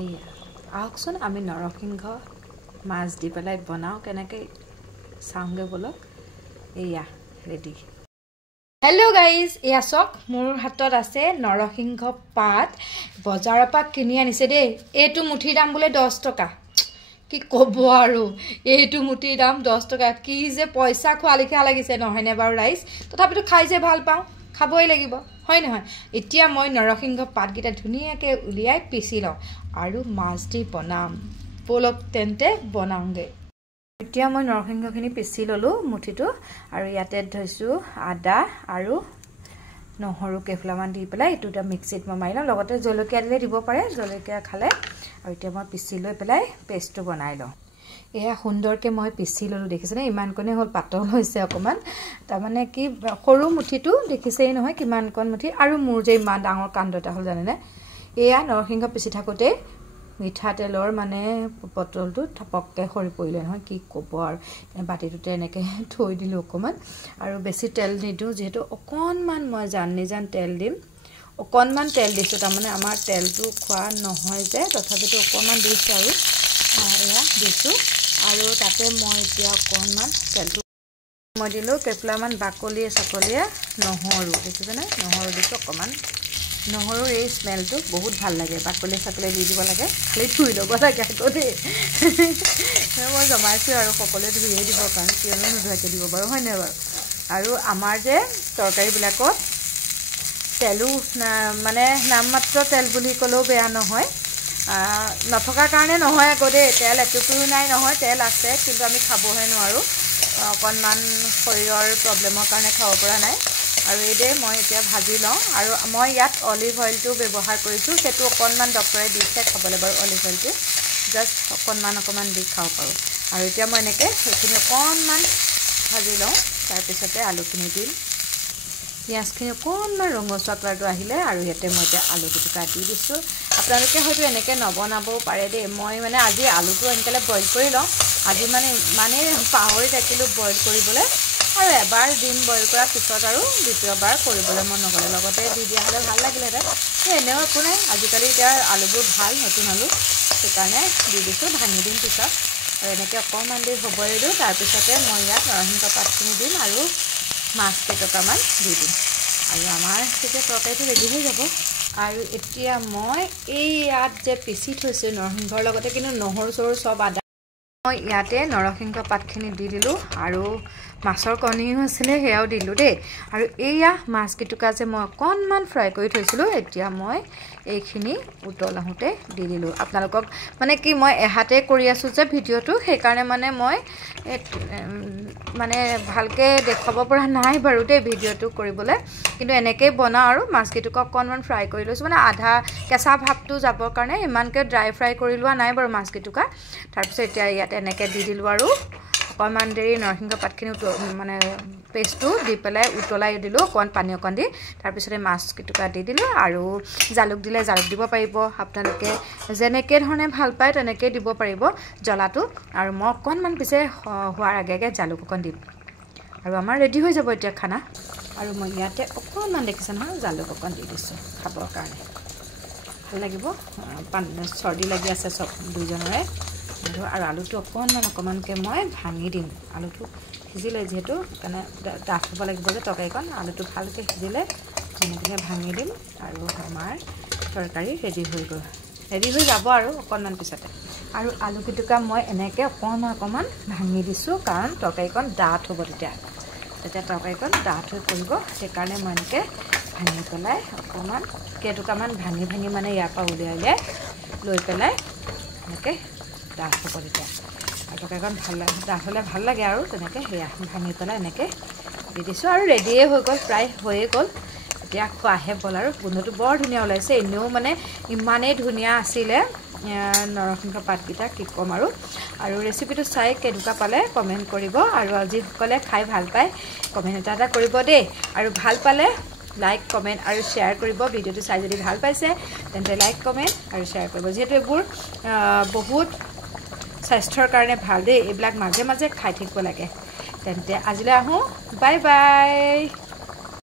এই আহকচোন আমি নৰসিংহ মাছ দি পেলাই বনাওঁ কেনেকৈ চাওঁগৈ বলক এয়া ৰেডি হেল্ল' গাইজ এয়া চাওক মোৰ হাতত আছে নৰসিংহ পাত বজাৰৰ পৰা কিনি আনিছে দেই এইটো মুঠিৰ দাম বোলে 10 টকা কি ক'ব আৰু এইটো মুঠিৰ দাম 10 টকা কি যে পইচা খোৱা লিখা লাগিছে নহয়নে বাৰু ৰাইজ তথাপিতো খাই যে ভাল পাওঁ খাবই লাগিব হয় নহয় এতিয়া মই নৰসিংহ পাতকেইটা ধুনীয়াকৈ উলিয়াই পিচি লওঁ আৰু মাছ দি বনাম বলক তেন্তে বনাওঁগৈ এতিয়া মই নৰসিংহখিনি পিচি ল'লোঁ মুঠিটো আৰু ইয়াতে ধৰিছোঁ আদা আৰু নহৰু কেইফুলামান দি পেলাই এইটো এটা মিক্সিত মই মাৰি লওঁ লগতে জলকীয়া দিলে দিব পাৰে জলকীয়া খালে আৰু এতিয়া মই পিচি লৈ পেলাই পেষ্টটো বনাই লওঁ এয়া সুন্দৰকৈ মই পিচি ল'লোঁ দেখিছেনে ইমানকণে হ'ল পাতল হৈছে অকণমান তাৰমানে কি সৰু মুঠিটো দেখিছেই নহয় কিমানকণ মুঠি আৰু মোৰ যে ইমান ডাঙৰ কাণ্ড এটা হ'ল জানেনে এয়া নৰসিংহ পিচি থাকোঁতে মিঠাতেলৰ মানে বটলটো থপককৈ সৰি পৰিলে নহয় কি ক'ব আৰু বাতিটোতে এনেকৈ থৈ দিলোঁ অকণমান আৰু বেছি তেল নিদিওঁ যিহেতু অকণমান মই জান তেল দিম অকণমান তেল দিছোঁ তাৰমানে আমাৰ তেলটো খোৱা নহয় যে তথাপিতো অকণমান দিছোঁ আৰু এয়া দিছোঁ আৰু তাতে মই এতিয়া অকণমান তেলটো মই দিলোঁ কেইফুলামান বাকলিয়ে চাকলিয়ে নহৰু দেখিছেনে নহৰু দিছোঁ অকণমান নহৰুৰ এই স্মেলটো বহুত ভাল লাগে বাকলি চাকলি দি দিব লাগে খালি ধুই ল'ব লাগে আকৌ দেই মই জমাইছোঁ আৰু সকলোৱে ধুইয়ে দিব কাৰণ কিয়নো নোধোৱাকৈ দিব বাৰু হয়নে বাৰু আৰু আমাৰ যে তৰকাৰীবিলাকত তেলো মানে নামমাত্ৰ তেল বুলি ক'লেও বেয়া নহয় নথকাৰ কাৰণে নহয় আকৌ দেই তেল এটুকুৰো নাই নহয় তেল আছে কিন্তু আমি খাবহে নোৱাৰোঁ অকণমান শৰীৰৰ প্ৰব্লেমৰ কাৰণে খাব পৰা নাই আৰু এইদে মই এতিয়া ভাজি লওঁ আৰু মই ইয়াত অলিভ অইলটো ব্যৱহাৰ কৰিছোঁ সেইটো অকণমান ডক্টৰে দিছে খাবলৈ বাৰু অলিভ অইলটো জাষ্ট অকণমান দি খাব পাৰোঁ আৰু এতিয়া মই এনেকৈ সেইখিনি অকণমান ভাজি লওঁ তাৰপিছতে আলুখিনি দিম পিঁয়াজখিনি অকণমান ৰঙচুৱা কালাৰটো আহিলে আৰু ইয়াতে মই এতিয়া আলু দুটুকা দি দিছোঁ আপোনালোকে হয়তো এনেকৈ নবনাবও পাৰে দেই মই মানে আজি আলুটো সোনকালে বইল কৰি লওঁ আজি মানে ইমানেই পাহৰি থাকিলোঁ বইল কৰিবলৈ আৰু এবাৰ দিন বইল কৰাৰ পিছত আৰু দ্বিতীয়বাৰ কৰিবলৈ মন নগ'লে লগতে দি দিয়া হ'লে ভাল লাগিলেহেঁতেন এনেও একো নাই আজিকালি এতিয়া আলুবোৰ ভাল নতুন আলু সেইকাৰণে দি দিছোঁ ভাঙি দিম পিছত আৰু এনেকৈ অকণমান দেৰি হ'বই দিওঁ তাৰপিছতে মই ইয়াত নৰসিংহ পাতখিনি দিম আৰু মাছ কেইটকামান দি দিম আৰু আমাৰ তেতিয়া তৰকাৰীটো ৰেডি হৈ যাব আৰু এতিয়া মই এই ইয়াত যে পিচি থৈছোঁ নৰসিংহৰ লগতে কিন্তু নহৰু চৰু চব আদা মই ইয়াতে নৰসিংহ পাতখিনি দি দিলোঁ আৰু মাছৰ কণীও আছিলে সেয়াও দিলোঁ দেই আৰু এয়া মাছ কেইটুকা যে মই অকণমান ফ্ৰাই কৰি থৈছিলোঁ এতিয়া মই এইখিনি উতলাওঁতে দি দিলোঁ আপোনালোকক মানে কি মই এহাতে কৰি আছোঁ যে ভিডিঅ'টো সেইকাৰণে মানে মই মানে ভালকৈ দেখুৱাব পৰা নাই বাৰু দেই ভিডিঅ'টো কৰিবলৈ কিন্তু এনেকৈয়ে বনাওঁ আৰু মাছকেইটুকা অকণমান ফ্ৰাই কৰি লৈছোঁ মানে আধা কেঁচা ভাৱটো যাবৰ কাৰণে ইমানকৈ ড্ৰাই ফ্ৰাই কৰি লোৱা নাই বাৰু মাছকেইটুকা তাৰপিছত এতিয়া ইয়াত এনেকৈ দি দিলোঁ আৰু অকণমান দেৰি নৰসিংহ পাতখিনি মানে পেষ্টটো দি পেলাই উতলাই দিলোঁ অকণমান পানী অকণ দি তাৰপিছতে মাছ কেইটুকা দি দিলোঁ আৰু জালুক দিলে জালুক দিব পাৰিব আপোনালোকে যেনেকৈ ধৰণে ভাল পায় তেনেকৈ দিব পাৰিব জ্বলাটো আৰু মই অকণমান পিছে হোৱাৰ আগে আগে জালুক অকণ দিম আৰু আমাৰ ৰেডি হৈ যাব এতিয়া খানা আৰু মই ইয়াতে অকণমান দেখিছে নহয় জালুক অকণ দি দিছোঁ খাবৰ কাৰণে ভাল লাগিব চৰ্দি লাগি আছে চব দুইজনৰে আৰু আলুটো অকণমানকৈ মই ভাঙি দিম আলুটো সিজিলে যিহেতু কাৰণে ডাঠ হ'ব লাগিব যে তৰকাৰীকণ আলুটো ভালকৈ সিজিলে এনেকৈ ভাঙি দিম আৰু আমাৰ তৰকাৰী ৰেডি হৈ যাব আৰু অকণমান পিছতে আৰু আলু কেইটুকা মই এনেকৈ অকণমান ভাঙি দিছোঁ কাৰণ তৰকাৰীকণ ডাঠ হ'ব তেতিয়া তৰকাৰীকণ ডাঠ হৈ পৰিব সেইকাৰণে মই এনেকৈ ভাঙি পেলাই অকণমান কেইটুকামান ভাঙি মানে ইয়াৰ পৰা উলিয়াই লৈ পেলাই এনেকৈ ডাঠ হ'ব তেতিয়া আৰু তৰকাৰীকণ ডাঠ হ'লে ভাল লাগে আৰু তেনেকৈ সেয়া ভাঙি পেলাই এনেকৈ দি দিছোঁ আৰু ৰেডিয়ে হৈ গ'ল প্ৰায় হৈয়ে গ'ল এতিয়া খোৱাহে বল আৰু গোন্ধটো বৰ ধুনীয়া ওলাইছে এনেও মানে ইমানেই ধুনীয়া আছিলে নৰসিংহ পাতকেইটা কি ক'ম আৰু ৰেচিপিটো চাই কেনেকুৱা পালে কমেণ্ট কৰিব আৰু যিসকলে খাই ভাল পায় কমেণ্ট এটা কৰিব দেই আৰু ভাল পালে লাইক কমেণ্ট আৰু শ্বেয়াৰ কৰিব ভিডিঅ'টো চাই যদি ভাল পাইছে তেন্তে লাইক কমেণ্ট আৰু শ্বেয়াৰ কৰিব যিহেতু এইবোৰ বহুত স্বাস্থ্যৰ কাৰণে ভাল দেই এইবিলাক মাজে মাজে খাই থাকিব লাগে তেন্তে আজিলৈ আহোঁ বাই বাই